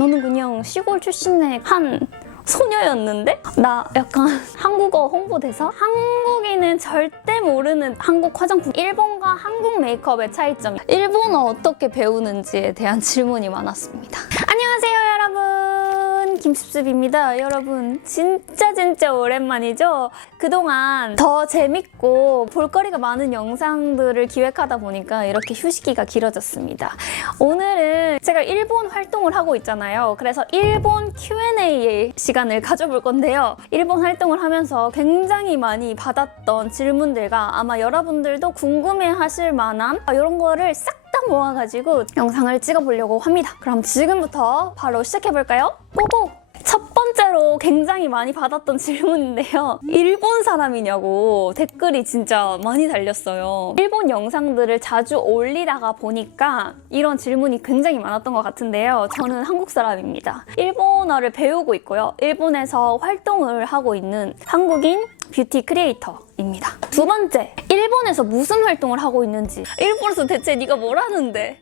너는 그냥 시골 출신의 한 소녀였는데? 나 약간 한국어 홍보대사? 한국인은 절대 모르는 한국 화장품. 일본과 한국 메이크업의 차이점. 일본어 어떻게 배우는지에 대한 질문이 많았습니다. 안녕하세요, 여러분. 김습습입니다. 여러분, 진짜 오랜만이죠? 그동안 더 재밌고 볼거리가 많은 영상들을 기획하다 보니까 이렇게 휴식기가 길어졌습니다. 오늘은 제가 일본 활동을 하고 있잖아요. 그래서 일본 Q&A 시간을 가져볼 건데요. 일본 활동을 하면서 굉장히 많이 받았던 질문들과 아마 여러분들도 궁금해하실 만한 이런 거를 싹 다 모아가지고 영상을 찍어보려고 합니다. 그럼 지금부터 바로 시작해볼까요? 고고! 첫 번째로 굉장히 많이 받았던 질문인데요. 일본 사람이냐고 댓글이 진짜 많이 달렸어요. 일본 영상들을 자주 올리다가 보니까 이런 질문이 굉장히 많았던 것 같은데요. 저는 한국 사람입니다. 일본어를 배우고 있고요. 일본에서 활동을 하고 있는 한국인 뷰티 크리에이터입니다. 두 번째, 일본에서 무슨 활동을 하고 있는지. 일본에서 대체 네가 뭘 하는데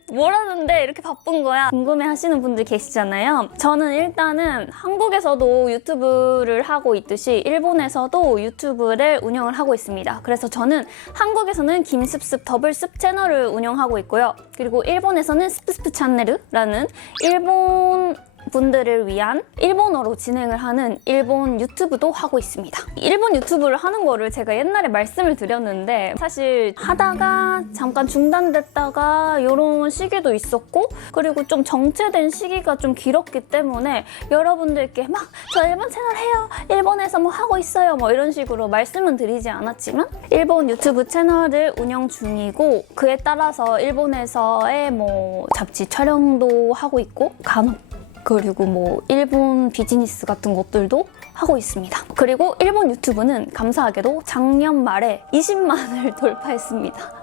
이렇게 바쁜 거야? 궁금해하시는 분들 계시잖아요. 저는 일단은 한국에서도 유튜브를 하고 있듯이 일본에서도 유튜브를 운영을 하고 있습니다. 그래서 저는 한국에서는 김습습 더블습 채널을 운영하고 있고요. 그리고 일본에서는 스프스프 채널이라는 일본 분들을 위한 일본어로 진행을 하는 일본 유튜브도 하고 있습니다. 일본 유튜브를 하는 거를 제가 옛날에 말씀을 드렸는데 사실 하다가 잠깐 중단됐다가 이런 시기도 있었고 그리고 좀 정체된 시기가 좀 길었기 때문에 여러분들께 막 저 일본 채널 해요, 일본에서 뭐 하고 있어요, 뭐 이런 식으로 말씀은 드리지 않았지만 일본 유튜브 채널을 운영 중이고 그에 따라서 일본에서의 뭐 잡지 촬영도 하고 있고 간혹 그리고 뭐 일본 비즈니스 같은 것들도 하고 있습니다. 그리고 일본 유튜브는 감사하게도 작년 말에 20만을 돌파했습니다.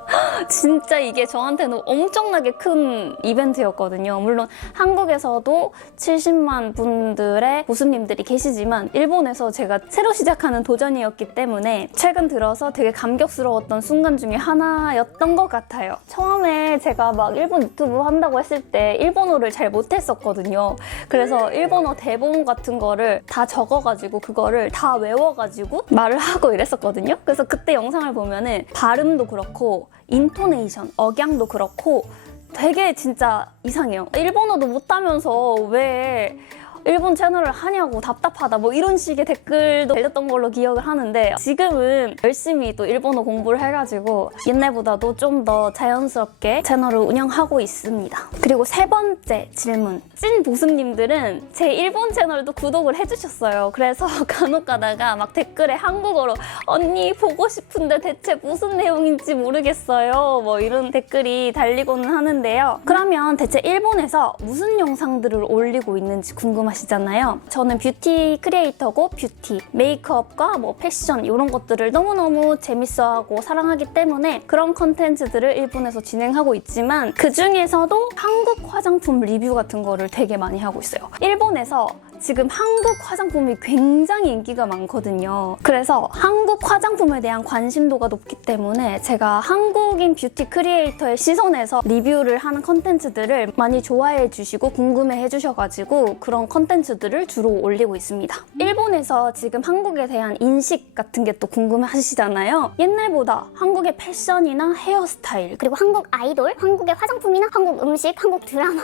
진짜 이게 저한테는 엄청나게 큰 이벤트였거든요. 물론 한국에서도 70만 분들의 고수님들이 계시지만 일본에서 제가 새로 시작하는 도전이었기 때문에 최근 들어서 되게 감격스러웠던 순간 중에 하나였던 것 같아요. 처음에 제가 막 일본 유튜브 한다고 했을 때 일본어를 잘 못했었거든요. 그래서 일본어 대본 같은 거를 다 적어가지고 그거를 다 외워가지고 말을 하고 이랬었거든요. 그래서 그때 영상을 보면은 발음도 그렇고 인토네이션, 억양도 그렇고 되게 진짜 이상해요. 일본어도 못하면서 왜 일본 채널을 하냐고 답답하다 뭐 이런 식의 댓글도 달렸던 걸로 기억을 하는데 지금은 열심히 또 일본어 공부를 해가지고 옛날보다도 좀 더 자연스럽게 채널을 운영하고 있습니다. 그리고 세 번째 질문. 찐 보수님들은 제 일본 채널도 구독을 해주셨어요. 그래서 간혹 가다가 막 댓글에 한국어로 언니 보고 싶은데 대체 무슨 내용인지 모르겠어요, 뭐 이런 댓글이 달리고는 하는데요. 그러면 대체 일본에서 무슨 영상들을 올리고 있는지 궁금하시잖아요. 저는 뷰티 크리에이터고 뷰티, 메이크업과 뭐 패션 이런 것들을 너무너무 재밌어하고 사랑하기 때문에 그런 컨텐츠들을 일본에서 진행하고 있지만 그 중에서도 한국 화장품 리뷰 같은 거를 되게 많이 하고 있어요. 일본에서 지금 한국 화장품이 굉장히 인기가 많거든요. 그래서 한국 화장품에 대한 관심도가 높기 때문에 제가 한국인 뷰티 크리에이터의 시선에서 리뷰를 하는 컨텐츠들을 많이 좋아해 주시고 궁금해 주셔가지고 그런 컨텐츠들을 주로 올리고 있습니다. 일본에서 지금 한국에 대한 인식 같은 게 또 궁금해 하시잖아요. 옛날보다 한국의 패션이나 헤어스타일 그리고 한국 아이돌, 한국의 화장품이나 한국 음식, 한국 드라마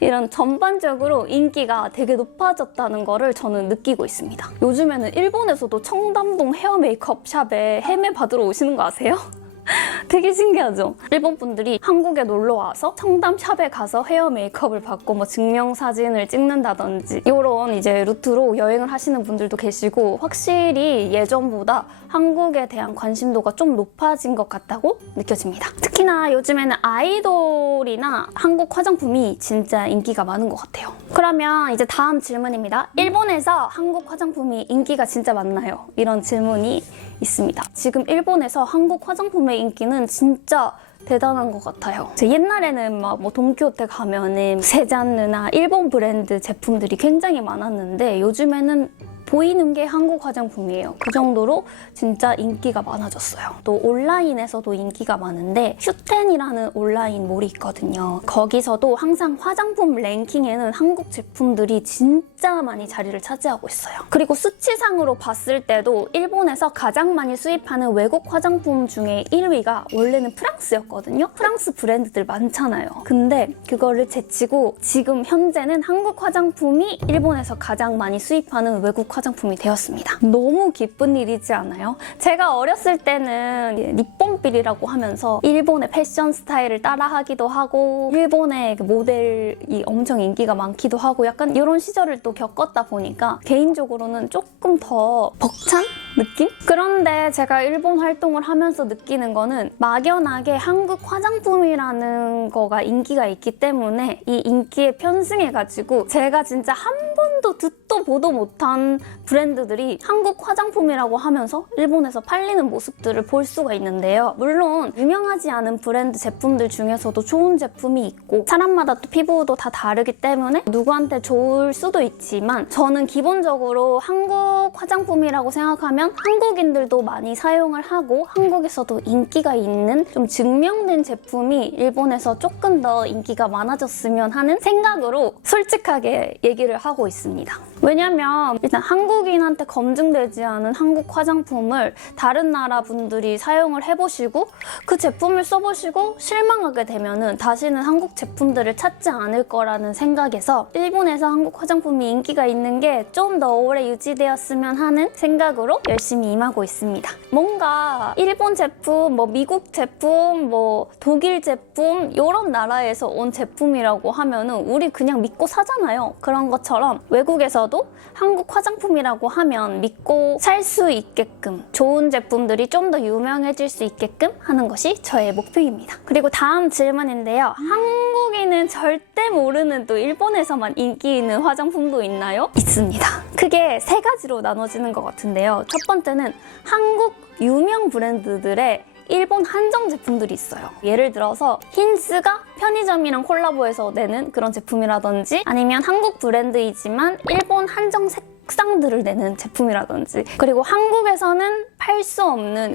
이런 전반적으로 인기가 되게 높아졌다는 거를 저는 느끼고 있습니다. 요즘에는 일본에서도 청담동 헤어 메이크업 샵에 헤매 받으러 오시는 거 아세요? 되게 신기하죠? 일본 분들이 한국에 놀러 와서 청담 샵에 가서 헤어 메이크업을 받고 뭐 증명사진을 찍는다든지 이런 이제 루트로 여행을 하시는 분들도 계시고 확실히 예전보다 한국에 대한 관심도가 좀 높아진 것 같다고 느껴집니다. 특히나 요즘에는 아이돌이나 한국 화장품이 진짜 인기가 많은 것 같아요. 그러면 이제 다음 질문입니다. 일본에서 한국 화장품이 인기가 진짜 많나요? 이런 질문이 있습니다. 지금 일본에서 한국 화장품의 인기는 진짜 대단한 것 같아요. 옛날에는 막 뭐 돈키호테 가면은 세잔느나 일본 브랜드 제품들이 굉장히 많았는데 요즘에는 보이는 게 한국 화장품이에요. 그 정도로 진짜 인기가 많아졌어요. 또 온라인에서도 인기가 많은데 슈텐이라는 온라인 몰이 있거든요. 거기서도 항상 화장품 랭킹에는 한국 제품들이 진짜 많이 자리를 차지하고 있어요. 그리고 수치상으로 봤을 때도 일본에서 가장 많이 수입하는 외국 화장품 중에 1위가 원래는 프랑스였거든요. 프랑스 브랜드들 많잖아요. 근데 그거를 제치고 지금 현재는 한국 화장품이 일본에서 가장 많이 수입하는 외국 화장품이 되었습니다. 너무 기쁜 일이지 않아요? 제가 어렸을 때는 니뽕빌이라고 하면서 일본의 패션 스타일을 따라하기도 하고 일본의 모델이 엄청 인기가 많기도 하고 약간 이런 시절을 또 겪었다 보니까 개인적으로는 조금 더 벅찬 느낌? 그런데 제가 일본 활동을 하면서 느끼는 거는 막연하게 한국 화장품이라는 거가 인기가 있기 때문에 이 인기에 편승해가지고 제가 진짜 한 번도 듣도 보도 못한 브랜드들이 한국 화장품이라고 하면서 일본에서 팔리는 모습들을 볼 수가 있는데요. 물론 유명하지 않은 브랜드 제품들 중에서도 좋은 제품이 있고 사람마다 또 피부도 다 다르기 때문에 누구한테 좋을 수도 있지만 저는 기본적으로 한국 화장품이라고 생각하면 한국인들도 많이 사용을 하고 한국에서도 인기가 있는 좀 증명된 제품이 일본에서 조금 더 인기가 많아졌으면 하는 생각으로 솔직하게 얘기를 하고 있습니다. 왜냐면 일단 한국인한테 검증되지 않은 한국 화장품을 다른 나라 분들이 사용을 해보시고 그 제품을 써보시고 실망하게 되면은 다시는 한국 제품들을 찾지 않을 거라는 생각에서 일본에서 한국 화장품이 인기가 있는 게 좀 더 오래 유지되었으면 하는 생각으로 열심히 임하고 있습니다. 뭔가 일본 제품, 미국 제품, 독일 제품 이런 나라에서 온 제품이라고 하면은 우리 그냥 믿고 사잖아요. 그런 것처럼 외국에서도 한국 화장품이라고 하면 믿고 살 수 있게끔 좋은 제품들이 좀 더 유명해질 수 있게끔 하는 것이 저의 목표입니다. 그리고 다음 질문인데요. 한국인은 절대 모르는 또 일본에서만 인기 있는 화장품도 있나요? 있습니다. 크게 세 가지로 나눠지는 것 같은데요. 첫 번째는 한국 유명 브랜드들의 일본 한정 제품들이 있어요. 예를 들어서 힌스가 편의점이랑 콜라보해서 내는 그런 제품이라든지 아니면 한국 브랜드이지만 일본 한정 색상들을 내는 제품이라든지 그리고 한국에서는 팔 수 없는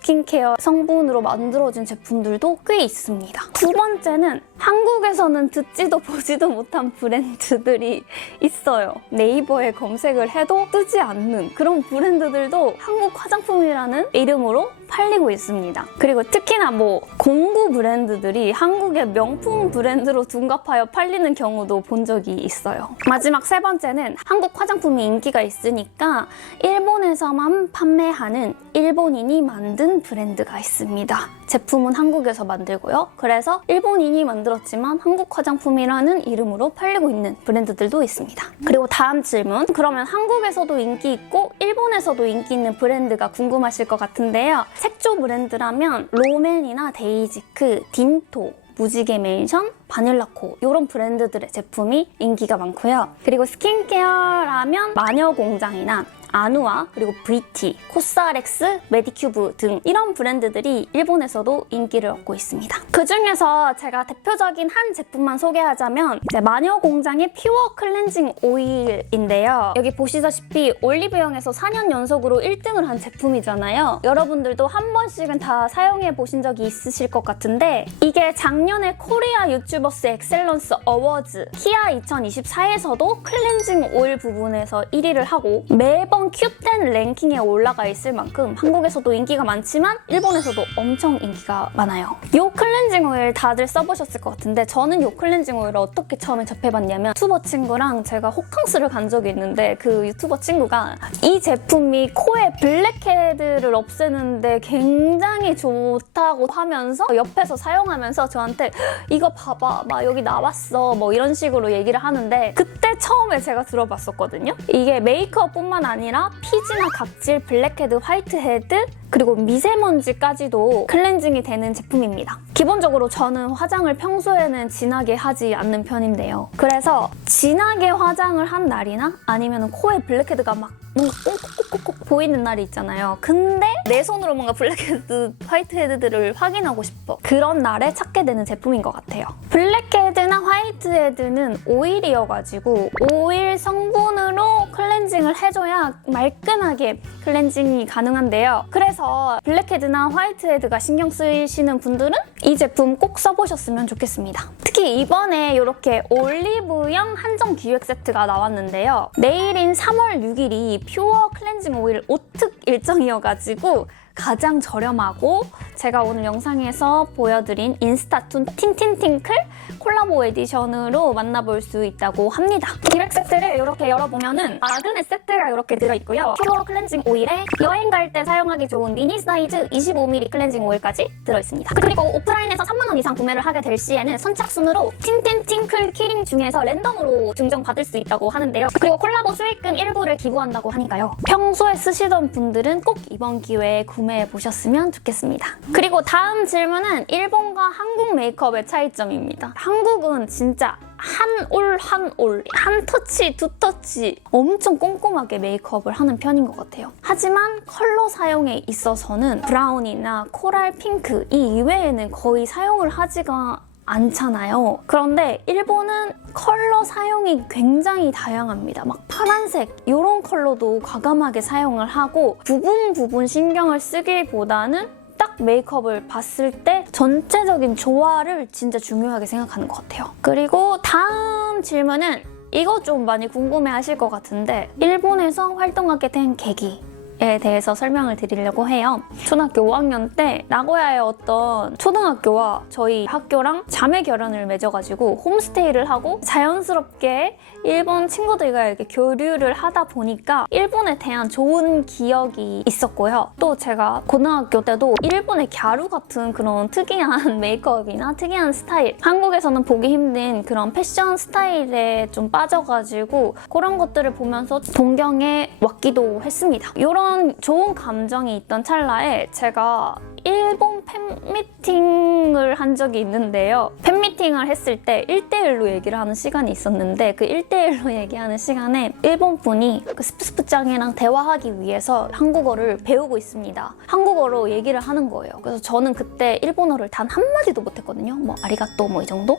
스킨케어 성분으로 만들어진 제품들도 꽤 있습니다. 두 번째는 한국에서는 듣지도 보지도 못한 브랜드들이 있어요. 네이버에 검색을 해도 뜨지 않는 그런 브랜드들도 한국 화장품이라는 이름으로 팔리고 있습니다. 그리고 특히나 공구 브랜드들이 한국의 명품 브랜드로 둔갑하여 팔리는 경우도 본 적이 있어요. 마지막 세 번째는 한국 화장품이 인기가 있으니까 일본에서만 판매하는 일본인이 만든 브랜드가 있습니다. 제품은 한국에서 만들고요. 그래서 일본인이 만들었지만 한국 화장품이라는 이름으로 팔리고 있는 브랜드들도 있습니다. 그리고 다음 질문. 그러면 한국에서도 인기 있고 일본에서도 인기 있는 브랜드가 궁금하실 것 같은데요. 색조 브랜드라면 롬앤이나 데이지크, 딘토, 무지개 맨션, 바닐라코 이런 브랜드들의 제품이 인기가 많고요. 그리고 스킨케어라면 마녀공장이나 아누아, 그리고 브리티, 코스알엑스, 메디큐브 등 이런 브랜드들이 일본에서도 인기를 얻고 있습니다. 그 중에서 제가 대표적인 한 제품만 소개하자면 이제 마녀공장의 퓨어 클렌징 오일인데요. 여기 보시다시피 올리브영에서 4년 연속으로 1등을 한 제품이잖아요. 여러분들도 한 번씩은 다 사용해 보신 적이 있으실 것 같은데 이게 작년에 코리아 유튜버스 엑셀런스 어워즈 키아 2024에서도 클렌징 오일 부분에서 1위를 하고 매번 Q10 랭킹에 올라가 있을 만큼 한국에서도 인기가 많지만 일본에서도 엄청 인기가 많아요. 이 클렌징 오일 다들 써보셨을 것 같은데 저는 이 클렌징 오일을 어떻게 처음에 접해봤냐면 유튜버 친구랑 제가 호캉스를 간 적이 있는데 그 유튜버 친구가 이 제품이 코에 블랙헤드를 없애는데 굉장히 좋다고 하면서 옆에서 사용하면서 저한테 이거 봐봐 막 여기 나왔어 뭐 이런 식으로 얘기를 하는데 그때 처음에 제가 들어봤었거든요. 이게 메이크업뿐만 아니라 피지나 각질, 블랙헤드, 화이트헤드 그리고 미세먼지까지도 클렌징이 되는 제품입니다. 기본적으로 저는 화장을 평소에는 진하게 하지 않는 편인데요. 그래서 진하게 화장을 한 날이나 아니면 코에 블랙헤드가 막 뭔가 꼭꼭꼭꼭 보이는 날이 있잖아요. 근데 내 손으로 뭔가 블랙헤드, 화이트헤드들을 확인하고 싶어. 그런 날에 찾게 되는 제품인 것 같아요. 블랙헤드나 화이트헤드는 오일이어가지고 오일 성분으로 클렌징을 해줘야 말끔하게 클렌징이 가능한데요. 그래서 블랙헤드나 화이트헤드가 신경 쓰이시는 분들은 이 제품 꼭 써보셨으면 좋겠습니다. 특히 이번에 이렇게 올리브영 한정 기획 세트가 나왔는데요. 내일인 3월 6일이 퓨어 클렌징 오일 5특 일정이어가지고 가장 저렴하고 제가 오늘 영상에서 보여드린 인스타툰 틴틴팅클 콜라보 에디션으로 만나볼 수 있다고 합니다. 기획 세트를 이렇게 열어보면은 마그넷 세트가 이렇게 들어있고요. 퓨어 클렌징 오일에 여행 갈 때 사용하기 좋은 미니 사이즈 25ml 클렌징 오일까지 들어있습니다. 그리고 오프라인에서 3만 원 이상 구매를 하게 될 시에는 선착순으로 틴틴팅클 키링 중에서 랜덤으로 증정받을 수 있다고 하는데요. 그리고 콜라보 수익금 일부를 기부한다고 하니까요. 평소에 쓰시던 분들은 꼭 이번 기회에 구매해보셨으면 좋겠습니다. 그리고 다음 질문은 일본과 한국 메이크업의 차이점입니다. 한국은 진짜 한 올, 한 터치, 두 터치 엄청 꼼꼼하게 메이크업을 하는 편인 것 같아요. 하지만 컬러 사용에 있어서는 브라운이나 코랄 핑크 이 이외에는 거의 사용을 하지가 않잖아요. 그런데 일본은 컬러 사용이 굉장히 다양합니다. 막 파란색 이런 컬러도 과감하게 사용을 하고 부분 신경을 쓰기보다는 딱 메이크업을 봤을 때 전체적인 조화를 진짜 중요하게 생각하는 것 같아요. 그리고 다음 질문은 이거 좀 많이 궁금해 하실 것 같은데 일본에서 활동하게 된 계기에 대해서 설명을 드리려고 해요. 초등학교 5학년 때 나고야의 어떤 초등학교와 저희 학교랑 자매 결연을 맺어가지고 홈스테이를 하고 자연스럽게 일본 친구들과 이렇게 교류를 하다 보니까 일본에 대한 좋은 기억이 있었고요. 또 제가 고등학교 때도 일본의 갸루 같은 그런 특이한 메이크업이나 특이한 스타일, 한국에서는 보기 힘든 그런 패션 스타일에 좀 빠져가지고 그런 것들을 보면서 동경에 왔기도 했습니다. 이런 좋은 감정이 있던 찰나에 제가 일본 팬미팅을 한 적이 있는데요. 팬미팅을 했을 때 1대1로 얘기를 하는 시간이 있었는데 그 1대1로 얘기하는 시간에 일본 분이 그 스프스프짱이랑 대화하기 위해서 한국어를 배우고 있습니다. 한국어로 얘기를 하는 거예요. 그래서 저는 그때 일본어를 단 한마디도 못했거든요. 뭐 아리가또 뭐 이 정도?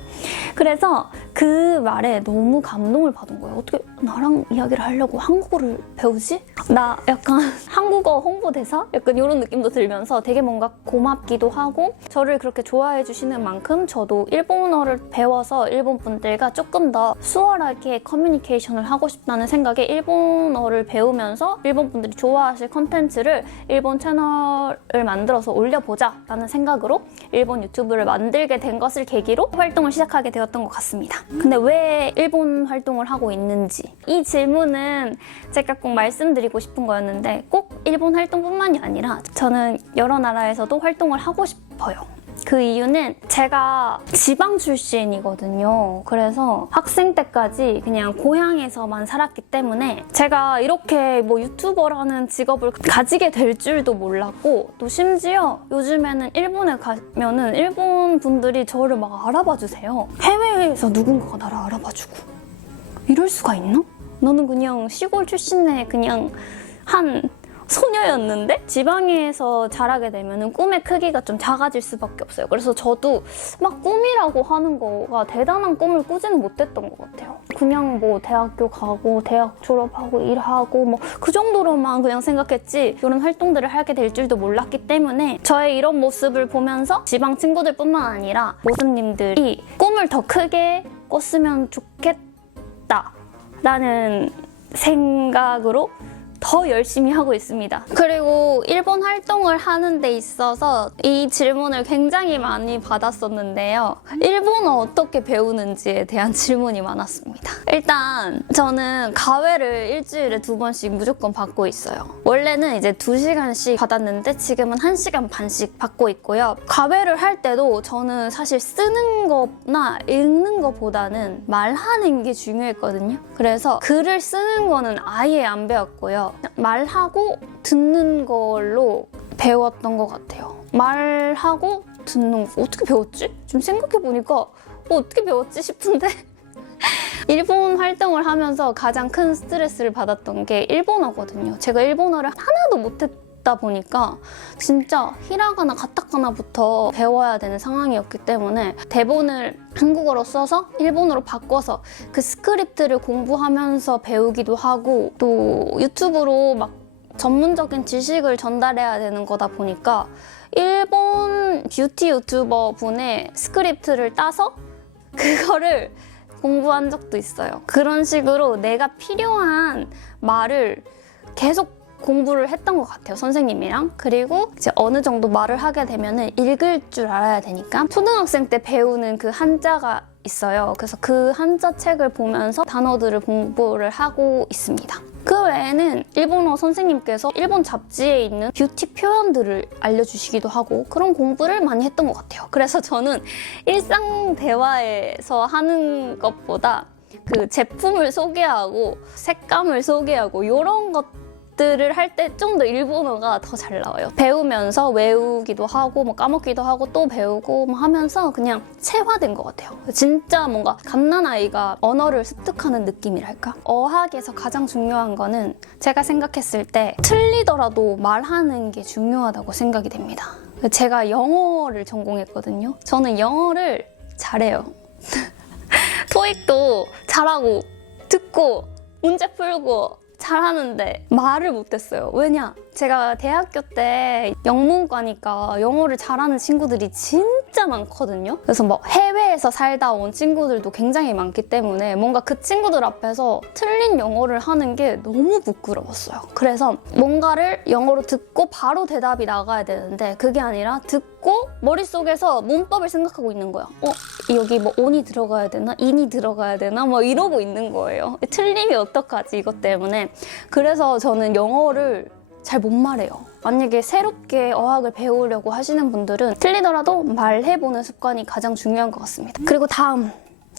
그래서 그 말에 너무 감동을 받은 거예요. 어떻게 나랑 이야기를 하려고 한국어를 배우지? 나 약간 한국어 홍보대사? 약간 이런 느낌도 들면서 되게 뭔가 고맙기도 하고 저를 그렇게 좋아해 주시는 만큼 저도 일본어를 배워서 일본 분들과 조금 더 수월하게 커뮤니케이션을 하고 싶다는 생각에 일본어를 배우면서 일본 분들이 좋아하실 컨텐츠를 일본 채널을 만들어서 올려보자 라는 생각으로 일본 유튜브를 만들게 된 것을 계기로 활동을 시작하게 되었던 것 같습니다. 근데 왜 일본 활동을 하고 있는지 이 질문은 제가 꼭 말씀드리고 싶은 거였는데 꼭 일본 활동뿐만이 아니라 저는 여러 나라에서도 활동을 하고 싶어요. 그 이유는 제가 지방 출신이거든요. 그래서 학생 때까지 그냥 고향에서만 살았기 때문에 제가 이렇게 뭐 유튜버라는 직업을 가지게 될 줄도 몰랐고 또 심지어 요즘에는 일본에 가면은 일본 분들이 저를 막 알아봐 주세요. 해외에서 누군가가 나를 알아봐 주고 이럴 수가 있나? 너는 그냥 시골 출신의 그냥 한 소녀였는데 지방에서 자라게 되면 꿈의 크기가 좀 작아질 수밖에 없어요. 그래서 저도 막 꿈이라고 하는 거가 대단한 꿈을 꾸지는 못했던 것 같아요. 그냥 뭐 대학교 가고 대학 졸업하고 일하고 뭐 그 정도로만 그냥 생각했지 이런 활동들을 하게 될 줄도 몰랐기 때문에 저의 이런 모습을 보면서 지방 친구들뿐만 아니라 모습님들이 꿈을 더 크게 꿨으면 좋겠다 라는 생각으로 더 열심히 하고 있습니다. 그리고 일본 활동을 하는 데 있어서 이 질문을 굉장히 많이 받았었는데요. 일본어 어떻게 배우는지에 대한 질문이 많았습니다. 일단 저는 과외를 일주일에 2번씩 무조건 받고 있어요. 원래는 이제 2시간씩 받았는데 지금은 1시간 반씩 받고 있고요. 과외를 할 때도 저는 사실 쓰는 거나 읽는 거보다는 말하는 게 중요했거든요. 그래서 글을 쓰는 거는 아예 안 배웠고요. 말하고 듣는 걸로 배웠던 것 같아요. 말하고 듣는 거 어떻게 배웠지? 지금 생각해보니까 어떻게 배웠지 싶은데 일본 활동을 하면서 가장 큰 스트레스를 받았던 게 일본어거든요. 제가 일본어를 하나도 못했다 보니까 진짜 히라가나 가타카나부터 배워야 되는 상황이었기 때문에 대본을 한국어로 써서 일본어로 바꿔서 그 스크립트를 공부하면서 배우기도 하고 또 유튜브로 막 전문적인 지식을 전달해야 되는 거다 보니까 일본 뷰티 유튜버 분의 스크립트를 따서 그거를 공부한 적도 있어요. 그런 식으로 내가 필요한 말을 계속 공부를 했던 것 같아요, 선생님이랑. 그리고 이제 어느 정도 말을 하게 되면은 읽을 줄 알아야 되니까 초등학생 때 배우는 그 한자가 있어요. 그래서 그 한자 책을 보면서 단어들을 공부를 하고 있습니다. 그 외에는 일본어 선생님께서 일본 잡지에 있는 뷰티 표현들을 알려주시기도 하고 그런 공부를 많이 했던 것 같아요. 그래서 저는 일상 대화에서 하는 것보다 그 제품을 소개하고 색감을 소개하고 이런 것들을 할 때 좀 더 일본어가 더 잘 나와요. 배우면서 외우기도 하고 뭐 까먹기도 하고 또 배우고 뭐 하면서 그냥 체화된 것 같아요. 진짜 뭔가 갓난아이가 언어를 습득하는 느낌이랄까? 어학에서 가장 중요한 거는 제가 생각했을 때 틀리더라도 말하는 게 중요하다고 생각이 됩니다. 제가 영어를 전공했거든요. 저는 영어를 잘해요. 토익도 잘하고 듣고 문제 풀고 잘하는데 말을 못했어요. 왜냐? 제가 대학교 때 영문과니까 영어를 잘하는 친구들이 진짜 많거든요. 그래서 뭐 해외에서 살다 온 친구들도 굉장히 많기 때문에 뭔가 그 친구들 앞에서 틀린 영어를 하는 게 너무 부끄러웠어요. 그래서 뭔가를 영어로 듣고 바로 대답이 나가야 되는데 그게 아니라 듣고 머릿속에서 문법을 생각하고 있는 거야. 여기 뭐 on이 들어가야 되나? in이 들어가야 되나? 뭐 이러고 있는 거예요. 틀리면 어떡하지 이것 때문에. 그래서 저는 영어를 잘 못 말해요. 만약에 새롭게 어학을 배우려고 하시는 분들은 틀리더라도 말해보는 습관이 가장 중요한 것 같습니다. 그리고 다음,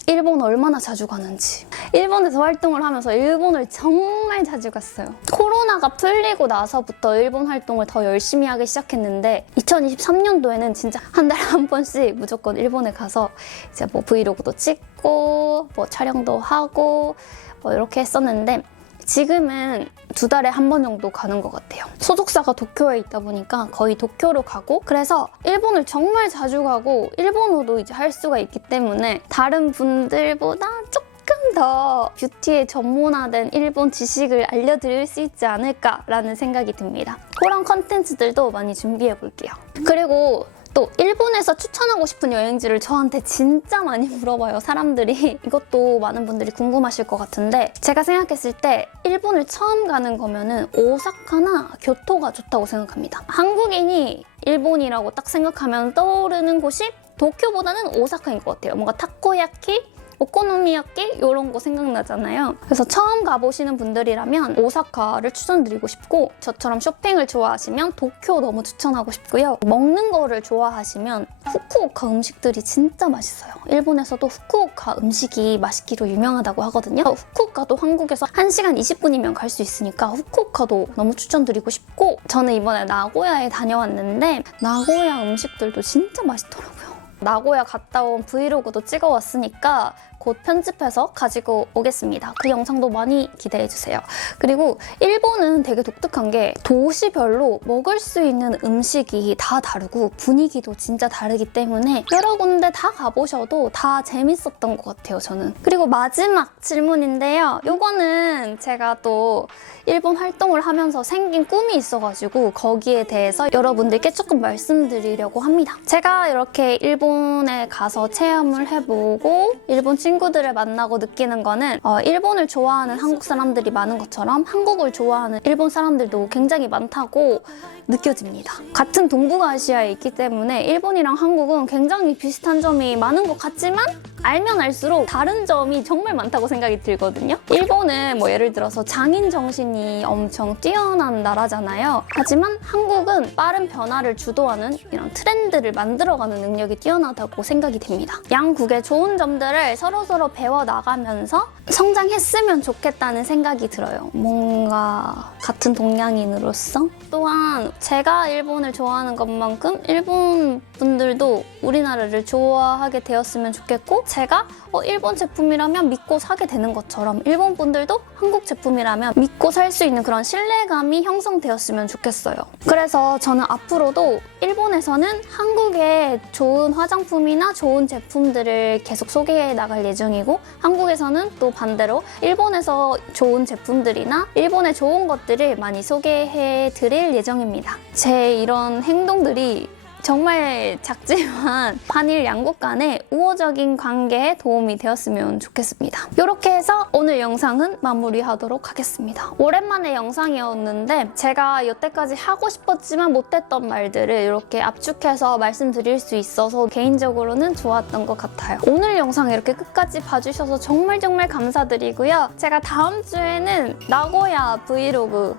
일본 얼마나 자주 가는지. 일본에서 활동을 하면서 일본을 정말 자주 갔어요. 코로나가 풀리고 나서부터 일본 활동을 더 열심히 하기 시작했는데 2023년도에는 진짜 한 달에 한 번씩 무조건 일본에 가서 이제 뭐 브이로그도 찍고 뭐 촬영도 하고 뭐 이렇게 했었는데 지금은 2달에 한 번 정도 가는 것 같아요. 소속사가 도쿄에 있다 보니까 거의 도쿄로 가고 그래서 일본을 정말 자주 가고 일본어도 이제 할 수가 있기 때문에 다른 분들보다 조금 더 뷰티에 전문화된 일본 지식을 알려드릴 수 있지 않을까라는 생각이 듭니다. 그런 컨텐츠들도 많이 준비해 볼게요. 그리고 또 일본에서 추천하고 싶은 여행지를 저한테 진짜 많이 물어봐요, 사람들이. 이것도 많은 분들이 궁금하실 것 같은데 제가 생각했을 때 일본을 처음 가는 거면은 오사카나 교토가 좋다고 생각합니다. 한국인이 일본이라고 딱 생각하면 떠오르는 곳이 도쿄보다는 오사카인 것 같아요. 뭔가 타코야키, 오코노미야끼 이런 거 생각나잖아요. 그래서 처음 가보시는 분들이라면 오사카를 추천드리고 싶고 저처럼 쇼핑을 좋아하시면 도쿄 너무 추천하고 싶고요. 먹는 거를 좋아하시면 후쿠오카 음식들이 진짜 맛있어요. 일본에서도 후쿠오카 음식이 맛있기로 유명하다고 하거든요. 후쿠오카도 한국에서 1시간 20분이면 갈 수 있으니까 후쿠오카도 너무 추천드리고 싶고 저는 이번에 나고야에 다녀왔는데 나고야 음식들도 진짜 맛있더라고요. 나고야 갔다 온 브이로그도 찍어왔으니까 곧 편집해서 가지고 오겠습니다. 그 영상도 많이 기대해주세요. 그리고 일본은 되게 독특한 게 도시별로 먹을 수 있는 음식이 다 다르고 분위기도 진짜 다르기 때문에 여러 군데 다 가보셔도 다 재밌었던 것 같아요, 저는. 그리고 마지막 질문인데요. 요거는 제가 또 일본 활동을 하면서 생긴 꿈이 있어가지고 거기에 대해서 여러분들께 조금 말씀드리려고 합니다. 제가 이렇게 일본에 가서 체험을 해보고 일본 친구들을 만나고 느끼는 거는 일본을 좋아하는 한국 사람들이 많은 것처럼 한국을 좋아하는 일본 사람들도 굉장히 많다고 느껴집니다. 같은 동북아시아에 있기 때문에 일본이랑 한국은 굉장히 비슷한 점이 많은 것 같지만 알면 알수록 다른 점이 정말 많다고 생각이 들거든요. 일본은 뭐 예를 들어서 장인 정신이 엄청 뛰어난 나라잖아요. 하지만 한국은 빠른 변화를 주도하는 이런 트렌드를 만들어가는 능력이 뛰어나다고 생각이 됩니다. 양국의 좋은 점들을 서로서로 배워나가면서 성장했으면 좋겠다는 생각이 들어요. 뭔가 같은 동양인으로서. 또한 제가 일본을 좋아하는 것만큼 일본 분들도 우리나라를 좋아하게 되었으면 좋겠고, 제가 일본 제품이라면 믿고 사게 되는 것처럼 일본 분들도 한국 제품이라면 믿고 살 수 있는 그런 신뢰감이 형성되었으면 좋겠어요. 그래서 저는 앞으로도 일본에서는 한국의 좋은 화장품이나 좋은 제품들을 계속 소개해 나갈 예정이고, 한국에서는 또 반대로 일본에서 좋은 제품들이나 일본의 좋은 것들을 많이 소개해 드릴 예정입니다. 제 이런 행동들이 정말 작지만 한일 양국 간의 우호적인 관계에 도움이 되었으면 좋겠습니다. 이렇게 해서 오늘 영상은 마무리하도록 하겠습니다. 오랜만에 영상이었는데 제가 여태까지 하고 싶었지만 못했던 말들을 이렇게 압축해서 말씀드릴 수 있어서 개인적으로는 좋았던 것 같아요. 오늘 영상 이렇게 끝까지 봐주셔서 정말 감사드리고요. 제가 다음 주에는 나고야 브이로그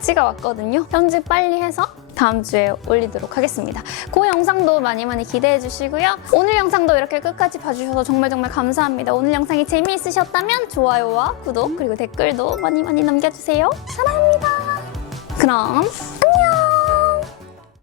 찍어왔거든요. 편집 빨리 해서 다음 주에 올리도록 하겠습니다. 그 영상도 많이 기대해 주시고요. 오늘 영상도 이렇게 끝까지 봐주셔서 정말 감사합니다. 오늘 영상이 재미있으셨다면 좋아요와 구독 그리고 댓글도 많이 남겨주세요. 사랑합니다. 그럼